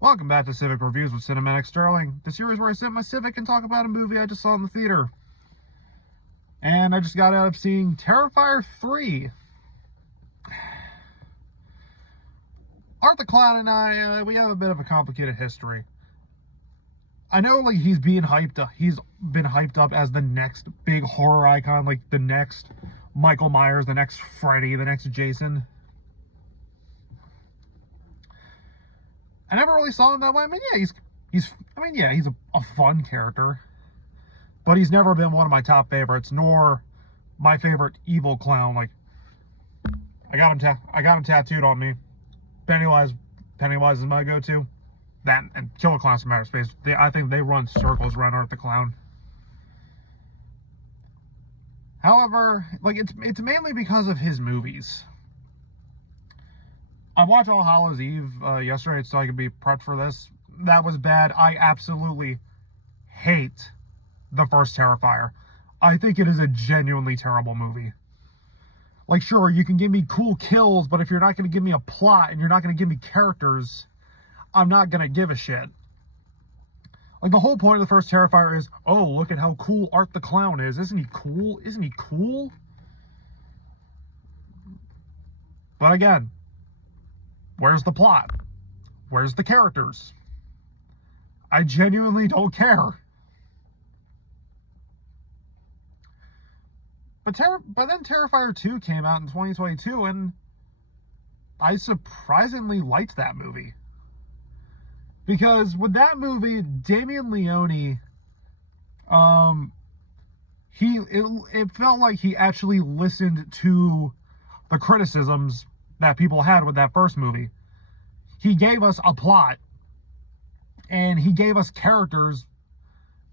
Welcome back to Civic Reviews with Cinematic Sterling, the series where I sit in my Civic and talk about a movie I just saw in the theater. And I just got out of seeing Terrifier 3. Art the Clown and I, we have a bit of a complicated history. I know, like, he's been hyped up as the next big horror icon, like the next Michael Myers, the next Freddy, the next Jason. I never really saw him that way. I mean, yeah, he's a fun character, but he's never been one of my top favorites, nor my favorite evil clown. Like, I got him tattooed on me. Pennywise is my go-to. That and Killer Clowns from Outer Space. I think they run circles around Art the Clown. However, like, it's mainly because of his movies. I watched All Hallows Eve yesterday so I could be prepped for this. That was bad. I absolutely hate the first Terrifier. I think it is a genuinely terrible movie. Like, sure, you can give me cool kills, but if you're not going to give me a plot and you're not going to give me characters, I'm not going to give a shit. Like, the whole point of the first Terrifier is, oh, look at how cool Art the Clown is. Isn't he cool? Isn't he cool? But again, where's the plot? Where's the characters? I genuinely don't care. But then Terrifier 2 came out in 2022, and I surprisingly liked that movie. Because with that movie, Damien Leone, it felt like he actually listened to the criticisms that people had with that first movie. He gave us a plot, and he gave us characters,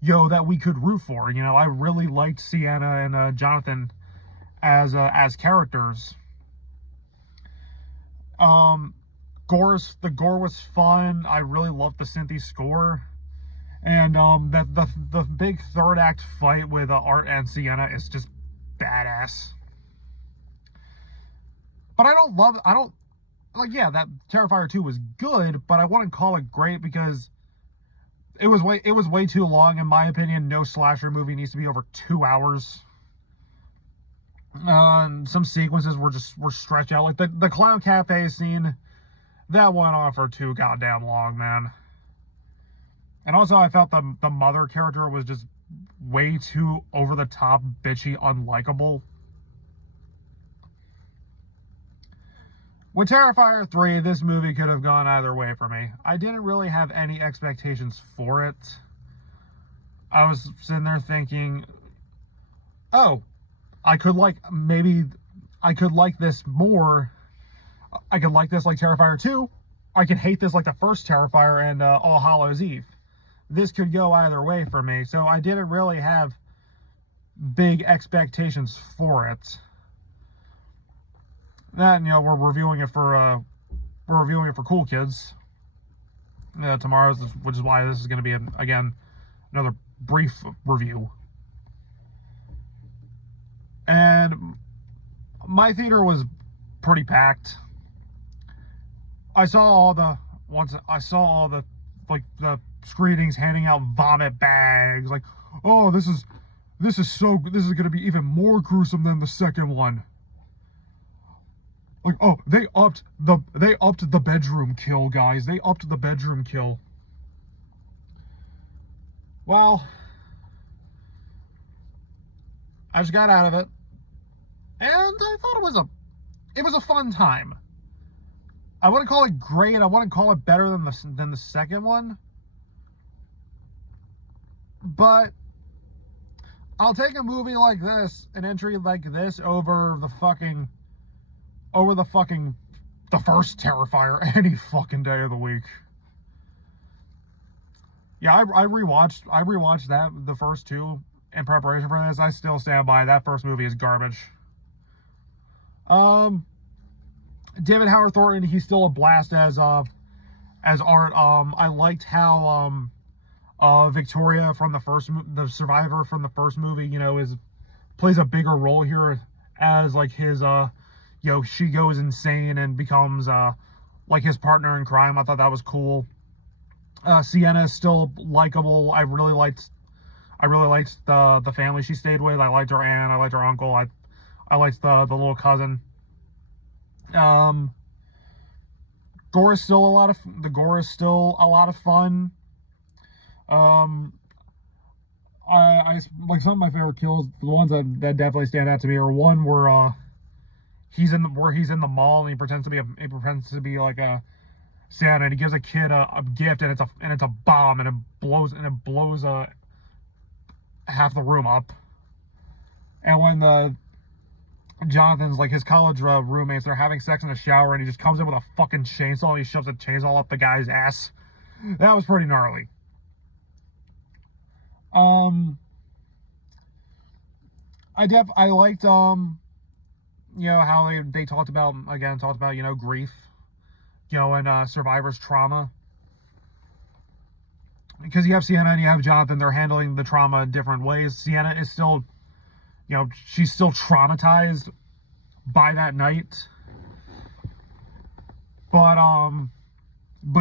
that we could root for. I really liked Sienna and Jonathan as characters. The gore was fun. I really loved the synthy score, and the big third act fight with Art and Sienna is just badass. But that Terrifier 2 was good, but I wouldn't call it great because it was way too long. In my opinion, no slasher movie needs to be over 2 hours. Some sequences were stretched out. Like the Clown Cafe scene, that went on for too goddamn long, man. And also, I felt the mother character was just way too over the top, bitchy, unlikable. With Terrifier 3, this movie could have gone either way for me. I didn't really have any expectations for it. I was sitting there thinking, oh, I could like this more. I could like this like Terrifier 2. I could hate this like the first Terrifier and All Hallows Eve. This could go either way for me, so I didn't really have big expectations for it. That, we're reviewing it for cool kids tomorrow, which is why this is going to be again another brief review. And my theater was pretty packed. I saw all the screenings handing out vomit bags, like, oh, this is going to be even more gruesome than the second one. Like, oh, they upped the bedroom kill, guys. They upped the bedroom kill. Well, I just got out of it, and I thought it was a fun time. I wouldn't call it great. I wouldn't call it better than the second one. But I'll take a movie like this, an entry like this, over the first Terrifier any fucking day of the week. Yeah, I rewatched the first two in preparation for this. I still stand by that first movie is garbage. David Howard Thornton, he's still a blast as Art. I liked how Victoria from the survivor from the first movie, plays a bigger role here as like his she goes insane and becomes like his partner in crime. I thought that was cool. Sienna is still likable. I really liked the family she stayed with. I liked her aunt. I liked her uncle. I liked the little cousin. Gore is still a lot of fun. I like some of my favorite kills. The ones that definitely stand out to me are one where he's in the mall and he pretends to be like a Santa, and he gives a kid a gift, and it's a bomb, and it blows half the room up. And when Jonathan's, like, his college roommates, they're having sex in the shower, and he just comes in with a fucking chainsaw, and he shoves a chainsaw up the guy's ass. That was pretty gnarly. I liked, you know, how they talked about, you know, grief, you know, and survivor's trauma. Because you have Sienna and you have Jonathan, they're handling the trauma in different ways. Sienna is still, you know, she's still traumatized by that night. But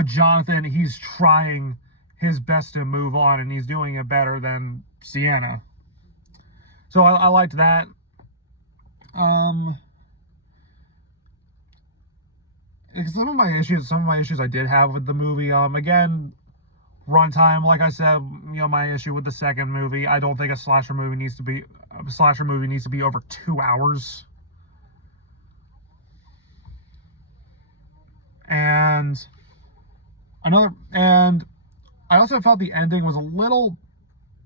Jonathan, he's trying his best to move on, and he's doing it better than Sienna. So I liked that. Some of my issues I did have with the movie. Again, runtime. Like I said, you know, my issue with the second movie. I don't think a slasher movie needs to be over 2 hours. And I also felt the ending was a little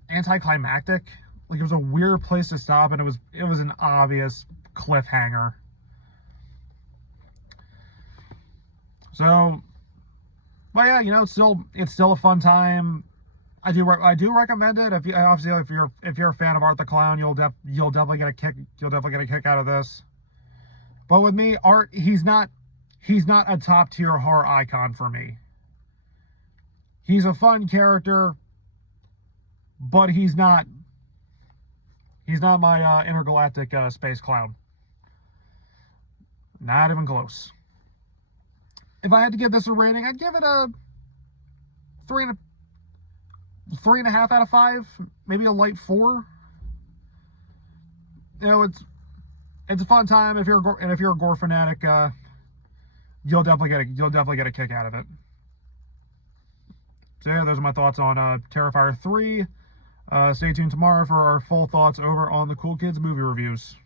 anticlimactic. Like, it was a weird place to stop, and it was an obvious cliffhanger. So, but yeah, you know, it's still a fun time. I do recommend it. If you're a fan of Art the Clown, you'll definitely get a kick out of this. But with me, Art, he's not a top tier horror icon for me. He's a fun character, but he's not my intergalactic space clown. Not even close. If I had to give this a rating, I'd give it a 3.5 out of 5, maybe a light 4. You know, it's a fun time. If you're a gore fanatic, you'll definitely get a kick out of it. So yeah, those are my thoughts on Terrifier 3. Stay tuned tomorrow for our full thoughts over on the Cool Kids movie reviews.